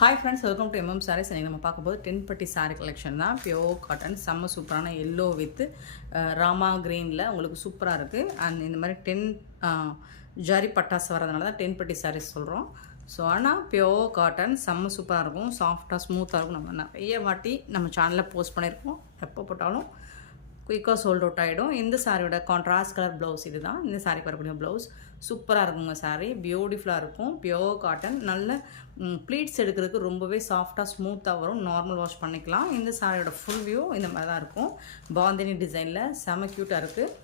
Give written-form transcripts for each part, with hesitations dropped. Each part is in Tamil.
Hi friends, welcome to MM sarees. இன்றைக்கி நம்ம பார்க்கும்போது 10 பட்டி சாரீ கலெக்ஷன் தான். பியோர் காட்டன், செம்ம சூப்பரான எல்லோ வித் ராமா க்ரீனில் உங்களுக்கு சூப்பராக இருக்குது. அண்ட் இந்த மாதிரி 10 ஜரி பட்டாசு வரதுனால தான் 10 பட்டி சாரீஸ் சொல்கிறோம். ஸோ ஆனால் பியோர் காட்டன் செம்ம சூப்பராக இருக்கும், சாஃப்டாக ஸ்மூத்தாக இருக்கும். நம்ம நிறைய வாட்டி நம்ம சேனலில் போஸ்ட் பண்ணியிருக்கோம். எப்போ போட்டாலும் குயிக்காக சோல்ட் அவுட் ஆகிடும். இந்த சாரியோட கான்ட்ராஸ்ட் கலர் ப்ளவுஸ் இது தான். இந்த சாரிக்கு வரக்கூடிய ப்ளவுஸ் சூப்பராக இருக்குங்க. சாரீ பியூட்டிஃபுல்லாக இருக்கும், பியோர் காட்டன். நல்ல ப்ளீட்ஸ் எடுக்கிறதுக்கு ரொம்பவே சாஃப்டாக ஸ்மூத்தாக வரும். நார்மல் வாஷ் பண்ணிக்கலாம். இந்த சாரியோட ஃபுல் வியூ இந்த மாதிரி தான் இருக்கும். பாந்தினி டிசைனில் செம க்யூட்டாக இருக்குது.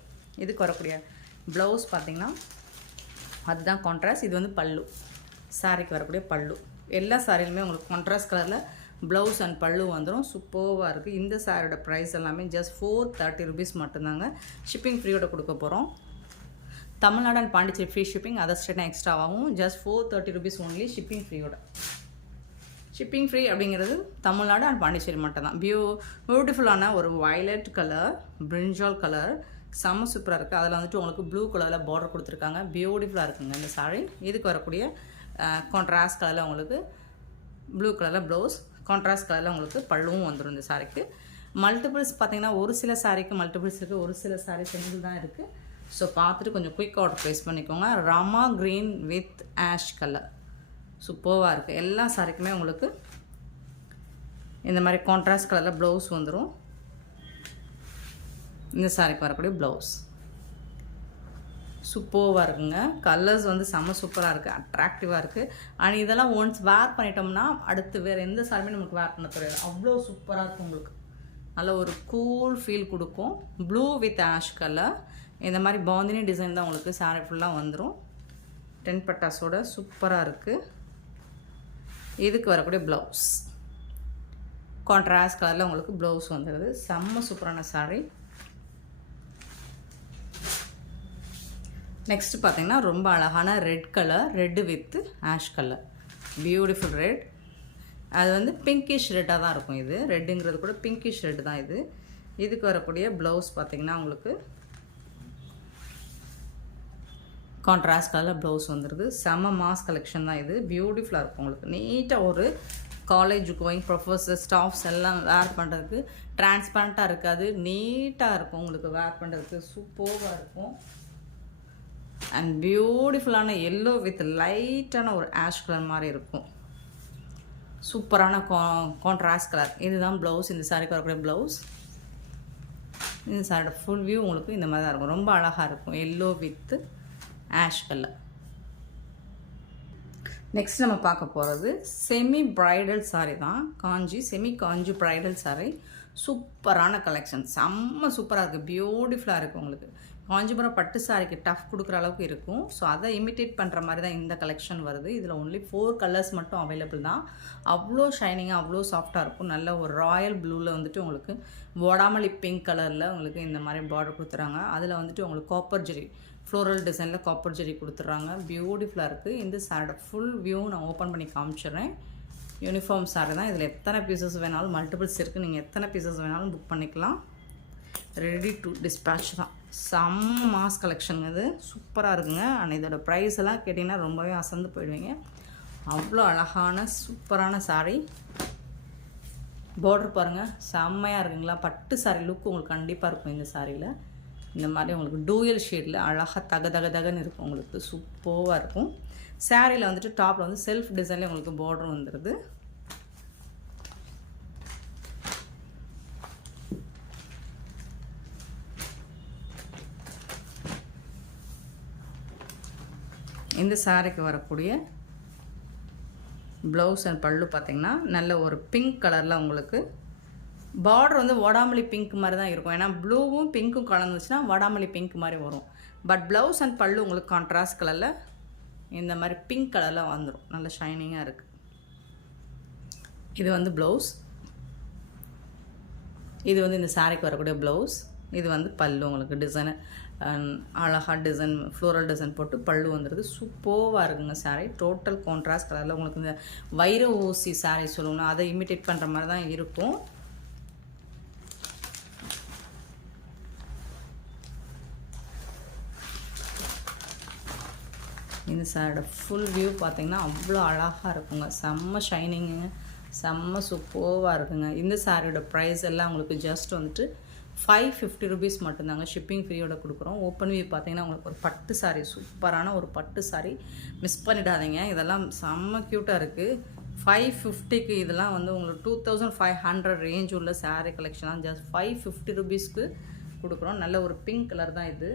இதுக்கு வரக்கூடிய ப்ளவுஸ் பார்த்திங்கன்னா அதுதான் கான்ட்ராஸ்ட். இது வந்து பல்லு, சாரிக்கு வரக்கூடிய பல்லு. எல்லா சாரிலுமே உங்களுக்கு கான்ட்ராஸ்ட் கலரில் ப்ளவுஸ் அண்ட் பல்லு வந்துடும். சூப்பராக இருக்குது. இந்த சாரியோட ப்ரைஸ் எல்லாமே ஜஸ்ட் 430 rupees மட்டும்தாங்க. ஷிப்பிங் ஃப்ரீயோட கொடுக்க போகிறோம். Tamil Nadu and Pondicherry free shipping, other ஸ்டேட்னா எக்ஸ்ட்ராவாகும். ஜஸ்ட் 430 rupees ஒன்லி ஷிப்பிங் ஃப்ரீயோட. ஷிப்பிங் ஃப்ரீ அப்படிங்கிறது தமிழ்நாடு அண்ட் பாண்டிச்சேரி மட்டும் தான். பியூட்டிஃபுல்லான ஒரு வயலட் கலர், பிரிஞ்சால் கலர், செம்ம சூப்பராக இருக்குது. அதில் வந்துட்டு உங்களுக்கு ப்ளூ கலரில் பார்டர் கொடுத்துருக்காங்க. பியூட்டிஃபுல்லாக இருக்குங்க இந்த சாரீ. இதுக்கு வரக்கூடிய கான்ட்ராஸ்ட் கலரில் உங்களுக்கு ப்ளூ கலரில் ப்ளவுஸ், கான்ட்ராஸ்ட் கலரில் உங்களுக்கு பல்லுவும் வந்துடும். இந்த சாரிக்கு மல்டிபிள்ஸ் பார்த்திங்கன்னா ஒரு சில சாரிக்கு மல்டிபிள்ஸ் இருக்குது, ஒரு சில சாரி சிங்கிள் தான் இருக்குது. ஸோ பார்த்துட்டு கொஞ்சம் குயிக் ஆர்டர் ப்ளேஸ் பண்ணிக்கோங்க. Rama green with ash colour சூப்பராக இருக்குது. எல்லா சாரிக்குமே உங்களுக்கு இந்த மாதிரி கான்ட்ராஸ்ட் கலரில் ப்ளவுஸ் வந்துடும். இந்த சாரிக்கு வரக்கூடிய ப்ளவுஸ் சூப்பராக இருக்குங்க. கலர்ஸ் வந்து செம்ம சூப்பராக இருக்குது, அட்ராக்டிவாக இருக்குது. அண்ட் இதெல்லாம் ஒன்ஸ் வேர் பண்ணிட்டோம்னா அடுத்து வேறு எந்த சாரியுமே நமக்கு வேர் பண்ண தெரியாது. அவ்வளோ சூப்பராக இருக்கும். உங்களுக்கு நல்ல ஒரு கூல் ஃபீல் கொடுக்கும். ப்ளூ வித் ஆஷ் கலர், இந்த மாதிரி பாந்தினி டிசைன் தான் உங்களுக்கு சாரி ஃபுல்லாக வந்துடும். 10 பட்டாஸோட சூப்பராக இருக்குது. இதுக்கு வரக்கூடிய ப்ளவுஸ் கான்ட்ராஸ்ட் கலரில் உங்களுக்கு ப்ளவுஸ் வந்துடுது. செம்ம சூப்பரான சாரி. நெக்ஸ்ட்டு பார்த்திங்கன்னா ரொம்ப அழகான red colour, red with ash colour, beautiful red. அது வந்து பிங்கிஷ் ரெட்டாக தான் இருக்கும். இது ரெட்டுங்கிறது கூட பிங்கிஷ் ரெட்டு தான் இது. இதுக்கு வரக்கூடிய ப்ளவுஸ் பார்த்திங்கன்னா உங்களுக்கு கான்ட்ராஸ்ட் கலரில் ப்ளவுஸ் வந்துடுது. செம்ம மாஸ் கலெக்ஷன் தான் இது. பியூட்டிஃபுல்லாக இருக்கும். உங்களுக்கு நீட்டாக ஒரு காலேஜ் கோயிங் ப்ரொஃபஸர் ஸ்டாஃப்ஸ் எல்லாம் வேர் பண்ணுறதுக்கு டிரான்ஸ்பரண்ட்டாக இருக்காது, நீட்டாக இருக்கும். உங்களுக்கு வேர் பண்ணுறதுக்கு சூப்பராக இருக்கும். அண்ட் பியூட்டிஃபுல்லான எல்லோ வித் லைட்டான ஒரு ஆஷ் கலர் மாதிரி இருக்கும். சூப்பரான கான்ட்ராஸ்ட் கலர். இதுதான் ப்ளவுஸ். இந்த சாரிக்கு வரக்கூடிய ப்ளவுஸ். இந்த சாரியோட ஃபுல் வியூ உங்களுக்கு இந்த மாதிரி தான் இருக்கும். ரொம்ப அழகாக இருக்கும். Yellow with ash colour. Next நம்ம பார்க்க போகிறது செமி ப்ரைடல் சாரீ தான். செமி காஞ்சி ப்ரைடல் சாரீ. சூப்பரான கலெக்ஷன், செம்ம சூப்பராக இருக்குது, பியூட்டிஃபுல்லாக இருக்குது. உங்களுக்கு காஞ்சிபுரம் பட்டு சாரிக்கு டஃப் கொடுக்குற அளவுக்கு இருக்கும். ஸோ அதை இமிட்டேட் பண்ணுற மாதிரி தான் இந்த கலெக்ஷன் வருது. இதில் ஒன்லி 4 கலர்ஸ் மட்டும் அவைலபிள் தான். அவ்வளோ ஷைனிங்காக, அவ்வளோ சாஃப்டாக இருக்கும். நல்ல ஒரு ராயல் ப்ளூவில் வந்துட்டு உங்களுக்கு போடாமலி பிங்க் கலரில் உங்களுக்கு இந்த மாதிரி பார்டர் கொடுத்துறாங்க. அதில் வந்துட்டு உங்களுக்கு காப்பர் ஜெரி, ஃப்ளோரல் டிசைனில் காப்பர் ஜெரி கொடுத்துட்றாங்க. பியூட்டிஃபுல்லாக இருக்குது. இந்த சாரோட ஃபுல் வியூ நான் ஓப்பன் பண்ணி காமிச்சிடுறேன். யூனிஃபார்ம் சாரி தான். இதில் எத்தனை பீசஸ் வேணாலும், மல்டிபிள்ஸ் இருக்குது, நீங்கள் எத்தனை பீசஸ் வேணாலும் புக் பண்ணிக்கலாம். ரெடி டு டிஸ்பேட்ச் தான். செம்ம மாஸ் கலெக்ஷனுங்க இது. சூப்பராக இருக்குங்க. அண்ட் இதோட ப்ரைஸ் எல்லாம் கேட்டிங்கன்னா ரொம்பவே அசந்து போயிடுவீங்க. அவ்வளோ அழகான சூப்பரான சாரீ. பார்டர் பாருங்கள், செம்மையாக இருக்குங்களா. பட்டு சாரீ லுக் உங்களுக்கு கண்டிப்பாக இருக்கும். இந்த சாரியில் இந்த மாதிரி உங்களுக்கு டூயல் ஷேடில் அழகாக தகன்னு இருக்கும். உங்களுக்கு சூப்பராக இருக்கும். சாரியில் வந்துட்டு டாப்பில் வந்து செல்ஃப் டிசைனில் உங்களுக்கு பார்டர் வந்துடுது. இந்த சாரிக்கு வரக்கூடிய ப்ளவுஸ் அண்ட் பல்லு பார்த்திங்கன்னா நல்ல ஒரு பிங்க் கலரில் உங்களுக்கு பார்டர் வந்து வடாமல்லி பிங்க் மாதிரி தான் இருக்கும். ஏன்னா ப்ளூவும் பிங்க்கும் கலந்துச்சுன்னா வடாமல்லி பிங்க் மாதிரி வரும். பட் ப்ளவுஸ் அண்ட் பல்லு உங்களுக்கு கான்ட்ராஸ்ட் கலரில் இந்த மாதிரி பிங்க் கலரில் வந்துடும். நல்ல ஷைனிங்காக இருக்குது. இது வந்து ப்ளவுஸ். இது வந்து இந்த சாரிக்கு வரக்கூடிய ப்ளவுஸ். இது வந்து பல்லு உங்களுக்கு டிசைனு அழகாக டிசைன், ஃப்ளோரல் டிசைன் போட்டு பல்லு வந்துடுது. சூப்பராக இருக்குங்க சாரீ. டோட்டல் கான்ட்ராஸ்ட் கலரில் உங்களுக்கு இந்த வைர ஊசி சாரீ சொல்லணும், அதை இமிட்டேட் பண்ணுற மாதிரி தான் இருக்கும். இந்த சாரியோட ஃபுல் வியூ பார்த்திங்கன்னா அவ்வளோ அழகாக இருக்குங்க. செம்ம ஷைனிங்குங்க, செம்ம சூப்பராக இருக்குங்க. இந்த சாரியோட ப்ரைஸ் எல்லாம் உங்களுக்கு ஜஸ்ட் வந்துட்டு 550 ருபீஸ் மட்டும்தாங்க. ஷிப்பிங் ஃப்ரீயோட கொடுக்குறோம். ஓப்பன் வியூ பார்த்தீங்கன்னா உங்களுக்கு ஒரு பட்டு சாரி, சூப்பரான ஒரு பட்டு சாரி, மிஸ் பண்ணிடாதீங்க. இதெல்லாம் செம்ம க்யூட்டாக இருக்குது. 550க்கு இதெல்லாம் வந்து உங்களுக்கு 2500 ரேஞ்ச் உள்ள சாரீ கலெக்ஷனாக ஜஸ்ட் 550 ருபீஸ்க்கு கொடுக்குறோம். நல்ல ஒரு பிங்க் கலர் தான் இது,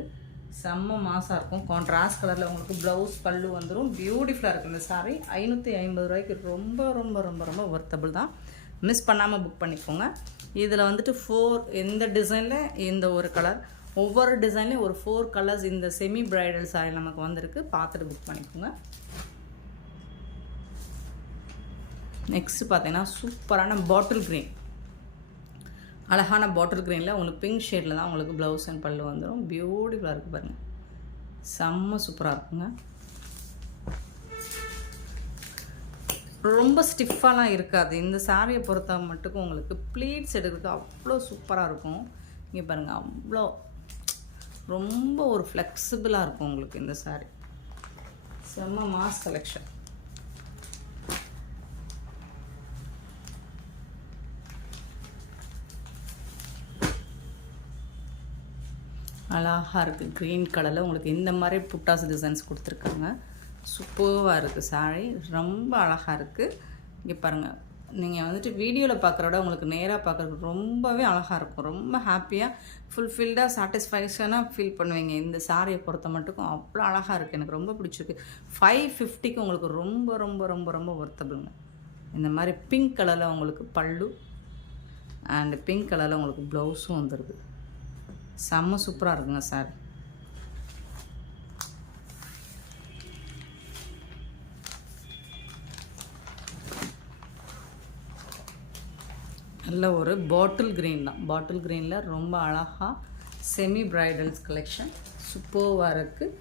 செம்ம மாசாக இருக்கும். கான்ட்ராஸ்ட் கலரில் உங்களுக்கு ப்ளவுஸ் பல்லு வந்துடும். பியூட்டிஃபுல்லாக இருக்குது இந்த சாரீ. 550 ரூபாய்க்கு ரொம்ப ரொம்ப ரொம்ப ரொம்ப ஒர்த்தபிள் தான். மிஸ் பண்ணாமல் புக் பண்ணிக்கோங்க. இதில் வந்துட்டு 4 இந்த டிசைனில் இந்த ஒரு கலர், ஒவ்வொரு டிசைன்லேயும் ஒரு 4 கலர்ஸ் இந்த செமி பிரைடல் சாரீ நமக்கு வந்திருக்கு. பார்த்துட்டு புக் பண்ணிக்கோங்க. நெக்ஸ்ட்டு பார்த்தீங்கன்னா சூப்பரான பாட்டில் க்ரீன், அழகான பாட்டில் க்ரீனில் உங்களுக்கு பிங்க் ஷேடில் தான் உங்களுக்கு ப்ளவுஸ் அண்ட் பல்லு வந்துடும். பியூட்டிஃபுல்லாக இருக்குது பாருங்கள், செம்ம சூப்பராக இருக்குங்க. ரொம்ப ஸ்டிஃபாலாம் இருக்காது. இந்த சாரியை பொறுத்த மட்டுக்கும் உங்களுக்கு ப்ளீட்ஸ் எடுக்கிறதுக்கு அவ்வளோ சூப்பராக இருக்கும். இங்கே பாருங்கள், அவ்வளோ ரொம்ப ஒரு ஃப்ளெக்சிபிளாக இருக்கும் உங்களுக்கு இந்த சாரி. செம்ம மாஸ் கலெக்ஷன். அழகாக இருக்குது. க்ரீன் கலரில் உங்களுக்கு இந்த மாதிரி புட்டாஸ் டிசைன்ஸ் கொடுத்துருக்காங்க. சூப்பராக இருக்குது சாரி, ரொம்ப அழகாக இருக்குது. இங்கே பாருங்கள், நீங்கள் வந்துட்டு வீடியோவில் பார்க்குறத உங்களுக்கு நேராக பார்க்குறதுக்கு ரொம்பவே அழகாக இருக்கும். ரொம்ப ஹாப்பியாக ஃபுல்ஃபில்டாக சாட்டிஸ்ஃபேக்ஷனாக ஃபீல் பண்ணுவீங்க. இந்த சாரியை பொறுத்த மட்டுக்கும் அவ்வளோ அழகாக இருக்குது, எனக்கு ரொம்ப பிடிச்சிருக்கு. 550க்கு உங்களுக்கு ரொம்ப ரொம்ப ரொம்ப ரொம்ப ஒர்த்தபிளுங்க. இந்த மாதிரி பிங்க் கலரில் உங்களுக்கு பல்லு அண்ட் பிங்க் கலரில் உங்களுக்கு ப்ளவுஸும் வந்துடுது. செம்ம சூப்பராக இருக்குங்க சாரி. நல்ல ஒரு பாட்டில் க்ரீன் தான். பாட்டில் க்ரீனில் ரொம்ப அழகாக செமி பிரைடல்ஸ் கலெக்ஷன் சூப்பராக இருக்குது.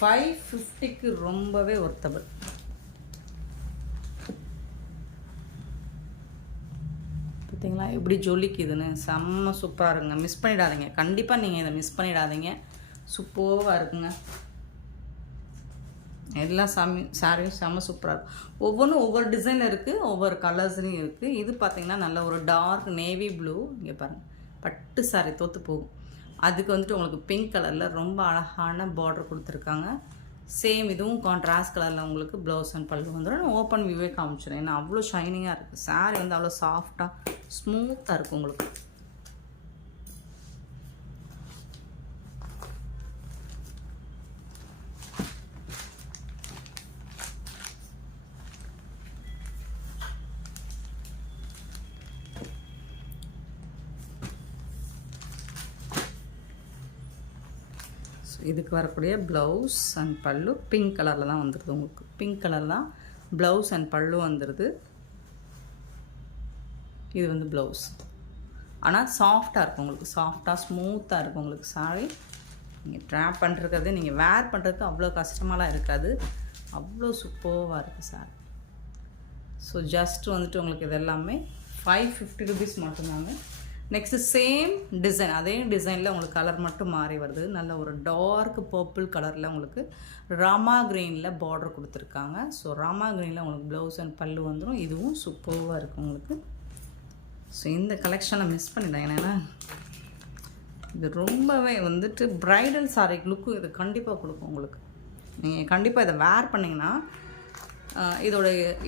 550க்கு ரொம்பவே ஒர்த்தபிள். பார்த்தீங்களா எப்படி ஜொலிக்குதுன்னு, செம்ம சூப்பராக இருக்குங்க. மிஸ் பண்ணிடாதீங்க, கண்டிப்பாக நீங்கள் இதை மிஸ் பண்ணிடாதீங்க. சூப்பராக இருக்குங்க. எல்லா சாரியும் செம்ம சூப்பராக இருக்கும். ஒவ்வொன்றும் ஒவ்வொரு டிசைனில் இருக்குது, ஒவ்வொரு கலர்ஸ்லையும் இருக்குது. இது பார்த்திங்கன்னா நல்ல ஒரு டார்க் நேவி ப்ளூ. இங்கே பாருங்கள், பட்டு சாரி தோற்று போகும். அதுக்கு வந்துட்டு உங்களுக்கு பிங்க் கலரில் ரொம்ப அழகான பார்டர் கொடுத்துருக்காங்க. சேம் இதுவும் கான்ட்ராஸ்ட் கலரில் உங்களுக்கு ப்ளவுஸ் அண்ட் பல்லு வந்துடும். நான் ஓப்பன் வியூவே காமிச்சிடுறேன். ஏன்னா அவ்வளோ ஷைனிங்காக இருக்குது. சாரி வந்து அவ்வளோ சாஃப்டாக ஸ்மூத்தாக இருக்கும் உங்களுக்கு. இதுக்கு வரக்கூடிய ப்ளவுஸ் அண்ட் பல்லு பிங்க் கலரில் தான் வந்துடுது. உங்களுக்கு பிங்க் கலர் தான் ப்ளவுஸ் அண்ட் பல்லு வந்துடுது. இது வந்து ப்ளவுஸ், ஆனால் சாஃப்டாக இருக்கும் உங்களுக்கு, சாஃப்டாக ஸ்மூத்தாக இருக்கும் உங்களுக்கு சாரி. நீங்கள் ட்ராப் பண்ணுறது, நீங்கள் வேர் பண்ணுறதுக்கு அவ்வளோ கஷ்டமாலாம் இருக்காது. அவ்வளோ சூப்பராக இருக்குது சாரி. ஸோ ஜஸ்ட் வந்துட்டு உங்களுக்கு இது எல்லாமே 550 ருபீஸ் மட்டும்தாங்க. நெக்ஸ்ட்டு சேம் டிசைன், அதே டிசைனில் உங்களுக்கு கலர் மட்டும் மாறி வருது. நல்ல ஒரு டார்க் பர்பிள் கலரில் உங்களுக்கு ராமா க்ரீனில் பார்டர் கொடுத்துருக்காங்க. ஸோ ராமா க்ரீனில் உங்களுக்கு ப்ளவுஸ் அண்ட் பல்லு வந்துடும். இதுவும் சூப்பராக இருக்கும் உங்களுக்கு. ஸோ இந்த கலெக்ஷனை மிஸ் பண்ணிட்டேன். ஏன்னா இது ரொம்பவே வந்துட்டு ப்ரைடல் சாரிக்கு லுக்கு இது கண்டிப்பாக கொடுக்கும் உங்களுக்கு. நீங்கள் கண்டிப்பாக இதை வேர் பண்ணிங்கன்னா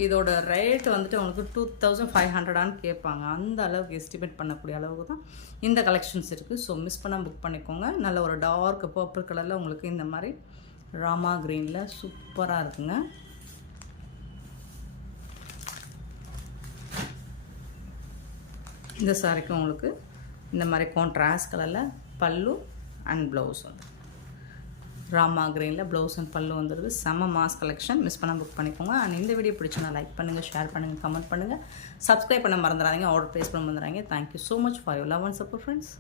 இதோட ரேட் வந்துட்டு உங்களுக்கு 2500 கேட்பாங்க. அந்த அளவுக்கு எஸ்டிமேட் பண்ணக்கூடிய அளவுக்கு தான் இந்த கலெக்ஷன்ஸ் இருக்குது. ஸோ மிஸ் பண்ணால் புக் பண்ணிக்கோங்க. நல்ல ஒரு டார்க் பர்பிள் கலரில் உங்களுக்கு இந்த மாதிரி ராமா க்ரீனில் சூப்பராக இருக்குங்க. இந்த சாரிக்கும் உங்களுக்கு இந்த மாதிரி கான்ட்ராஸ்ட் கலரில் பல்லு அண்ட் ப்ளவுஸ் வந்து ராமா க்ரீனில் ப்ளவுஸ் அண்ட் பல்லு வந்துடுது. செம்ம மாஸ் கலெக்ஷன். மிஸ் பண்ணால் புக் பண்ணிக்கோங்க. அண்ட் இந்த வீடியோ பிடிச்சா லைக் பண்ணுங்கள், ஷேர் பண்ணுங்கள், கமெண்ட் பண்ணுங்கள், சப்ஸ்கிரைப் பண்ண மறந்துடாதீங்க, ஆர்டர் ப்ளேஸ் பண்ண மறந்துடாதீங்க. Thank you so much for your love and support friends.